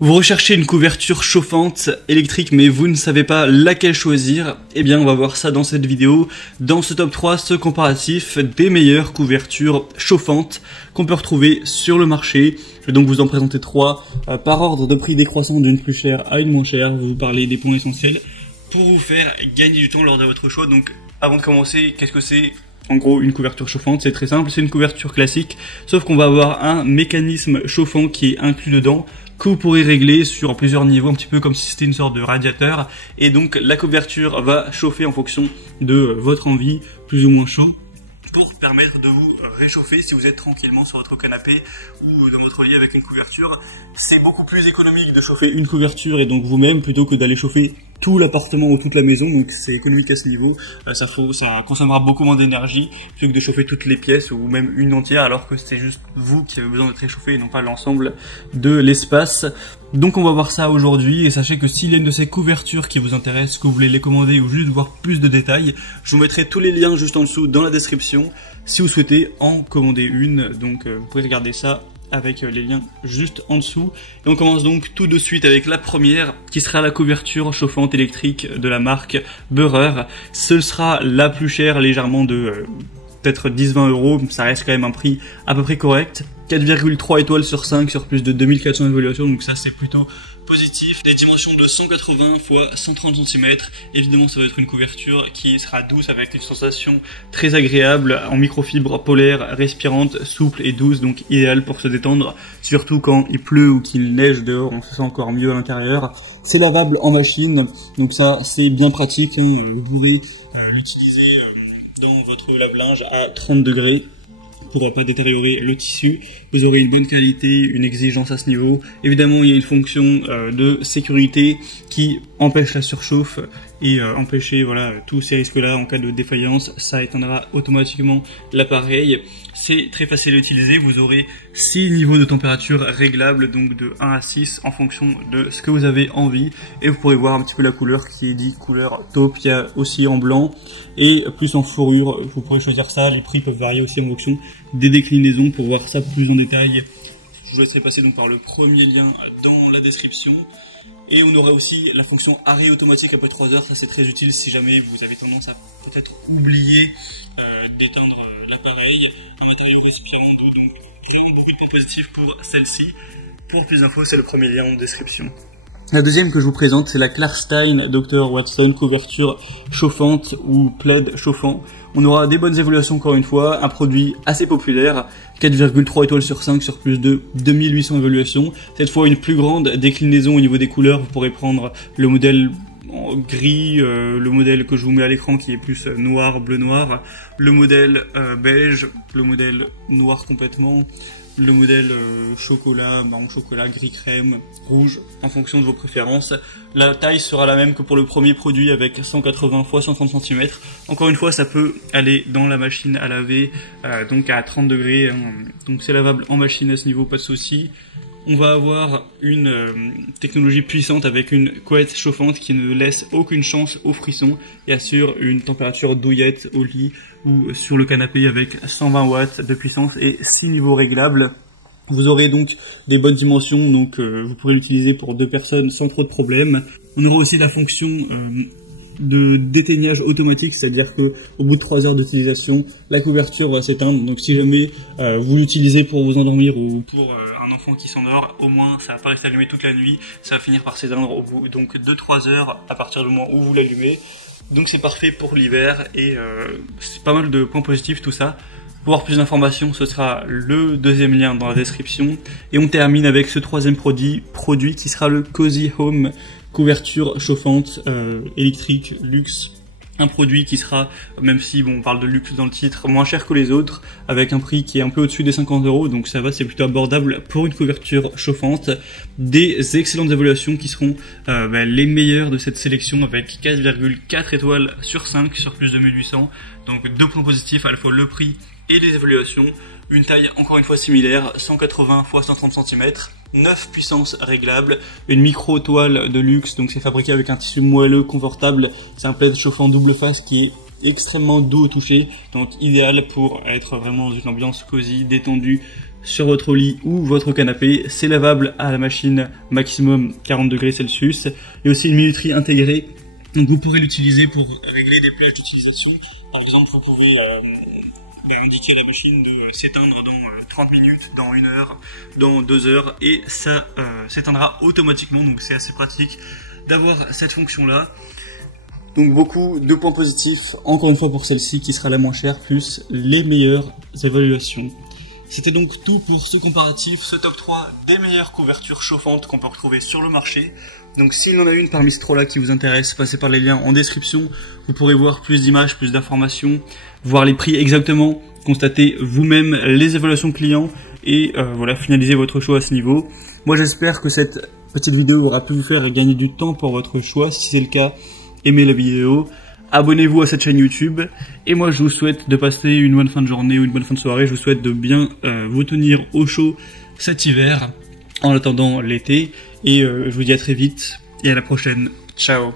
Vous recherchez une couverture chauffante électrique mais vous ne savez pas laquelle choisir? Eh bien on va voir ça dans cette vidéo, dans ce top 3, ce comparatif des meilleures couvertures chauffantes qu'on peut retrouver sur le marché. Je vais donc vous en présenter 3 par ordre de prix décroissant d'une plus chère à une moins chère. Je vais vous parler des points essentiels pour vous faire gagner du temps lors de votre choix. Donc avant de commencer, qu'est-ce que c'est? En gros, une couverture chauffante, c'est très simple, c'est une couverture classique, sauf qu'on va avoir un mécanisme chauffant qui est inclus dedans, que vous pourrez régler sur plusieurs niveaux, un petit peu comme si c'était une sorte de radiateur. Et donc, la couverture va chauffer en fonction de votre envie, plus ou moins chaud, pour permettre de vous réchauffer si vous êtes tranquillement sur votre canapé ou dans votre lit avec une couverture. C'est beaucoup plus économique de chauffer une couverture et donc vous-même plutôt que d'aller chauffer tout l'appartement ou toute la maison, donc c'est économique à ce niveau. Ça consommera beaucoup moins d'énergie plutôt que de chauffer toutes les pièces ou même une entière, alors que c'est juste vous qui avez besoin d'être réchauffé et non pas l'ensemble de l'espace. Donc on va voir ça aujourd'hui, et sachez que s'il y a une de ces couvertures qui vous intéresse, que vous voulez les commander ou juste voir plus de détails, je vous mettrai tous les liens juste en dessous dans la description si vous souhaitez en commander une. Donc vous pouvez regarder ça avec les liens juste en dessous. Et on commence donc tout de suite avec la première, qui sera la couverture chauffante électrique de la marque Beurer. Ce sera la plus chère, légèrement de peut-être 10-20 euros, ça reste quand même un prix à peu près correct. 4,3 étoiles sur 5 sur plus de 2400 évaluations, donc ça c'est plutôt positif. Des dimensions de 180 x 130 cm. Évidemment, ça va être une couverture qui sera douce avec une sensation très agréable en microfibre polaire, respirante, souple et douce, donc idéal pour se détendre, surtout quand il pleut ou qu'il neige dehors, on se sent encore mieux à l'intérieur. C'est lavable en machine, donc ça c'est bien pratique, hein. Vous pourrez l'utiliser dans votre lave-linge à 30 degrés. Pour ne pas détériorer le tissu. Vous aurez une bonne qualité, une exigence à ce niveau. Évidemment, il y a une fonction de sécurité qui empêche la surchauffe et empêcher tous ces risques-là en cas de défaillance. Ça éteindra automatiquement l'appareil. C'est très facile à utiliser. Vous aurez 6 niveaux de température réglables, donc de 1 à 6 en fonction de ce que vous avez envie. Et vous pourrez voir un petit peu la couleur qui est dit couleur taupe. Il y a aussi en blanc et plus en fourrure. Vous pourrez choisir ça. Les prix peuvent varier aussi en fonction des déclinaisons. Pour voir ça plus en détail, je vous laisserai passer donc par le premier lien dans la description. Et on aura aussi la fonction arrêt automatique après 3 heures. Ça c'est très utile si jamais vous avez tendance à peut-être oublier d'éteindre l'appareil. Un matériau respirant d'eau, donc vraiment beaucoup de points positifs pour celle-ci. Pour plus d'infos, c'est le premier lien en description. La deuxième que je vous présente, c'est la Klarstein Dr Watson couverture chauffante ou plaid chauffant. On aura des bonnes évaluations encore une fois, un produit assez populaire, 4,3 étoiles sur 5 sur plus de 2800 évaluations. Cette fois une plus grande déclinaison au niveau des couleurs, vous pourrez prendre le modèle en gris, le modèle que je vous mets à l'écran qui est plus noir, bleu noir, le modèle beige, le modèle noir complètement, le modèle chocolat, marron chocolat, gris crème, rouge, en fonction de vos préférences. La taille sera la même que pour le premier produit avec 180 x 130 cm. Encore une fois, ça peut aller dans la machine à laver, donc à 30 degrés, hein. Donc c'est lavable en machine à ce niveau, pas de souci. On va avoir une technologie puissante avec une couette chauffante qui ne laisse aucune chance aux frissons et assure une température douillette au lit ou sur le canapé avec 120 watts de puissance et 6 niveaux réglables. Vous aurez donc des bonnes dimensions, donc vous pourrez l'utiliser pour 2 personnes sans trop de problèmes. On aura aussi la fonction de d'éteignage automatique, c'est-à-dire que au bout de 3 heures d'utilisation, la couverture va s'éteindre. Donc si jamais vous l'utilisez pour vous endormir ou pour un enfant qui s'endort, au moins ça va pas rester allumé toute la nuit, ça va finir par s'éteindre au bout donc de 3 heures à partir du moment où vous l'allumez. Donc c'est parfait pour l'hiver et c'est pas mal de points positifs tout ça. Pour avoir plus d'informations, ce sera le deuxième lien dans la description. Et on termine avec ce troisième produit qui sera le Cozy Home couverture chauffante électrique luxe. Un produit qui sera, même si on parle de luxe dans le titre, moins cher que les autres, avec un prix qui est un peu au-dessus des 50 euros, donc ça va, c'est plutôt abordable pour une couverture chauffante. Des excellentes évaluations qui seront les meilleures de cette sélection avec 4,4 étoiles sur 5 sur plus de 1800, donc 2 points positifs à la fois le prix et les évaluations. Une taille encore une fois similaire, 180 x 130 cm, 9 puissances réglables, une micro toile de luxe, donc c'est fabriqué avec un tissu moelleux confortable, c'est un plaid chauffant double face qui est extrêmement doux au toucher, donc idéal pour être vraiment dans une ambiance cosy, détendue sur votre lit ou votre canapé. C'est lavable à la machine maximum 40 degrés Celsius. Il y a aussi une minuterie intégrée, donc vous pourrez l'utiliser pour régler des plages d'utilisation. Par exemple, vous pouvez indiquer à la machine de s'éteindre dans 30 minutes, dans 1 heure, dans 2 heures, et ça s'éteindra automatiquement, donc c'est assez pratique d'avoir cette fonction là. Donc beaucoup de points positifs, encore une fois pour celle-ci qui sera la moins chère, plus les meilleures évaluations. C'était donc tout pour ce comparatif, ce top 3 des meilleures couvertures chauffantes qu'on peut retrouver sur le marché. Donc s'il y en a une parmi ces trois-là qui vous intéresse, passez par les liens en description. Vous pourrez voir plus d'images, plus d'informations, voir les prix exactement, constater vous-même les évaluations clients et voilà, finaliser votre choix à ce niveau. Moi j'espère que cette petite vidéo aura pu vous faire gagner du temps pour votre choix. Si c'est le cas, aimez la vidéo. Abonnez-vous à cette chaîne YouTube, et moi je vous souhaite de passer une bonne fin de journée ou une bonne fin de soirée. Je vous souhaite de bien vous tenir au chaud cet hiver en attendant l'été, et je vous dis à très vite et à la prochaine. Ciao.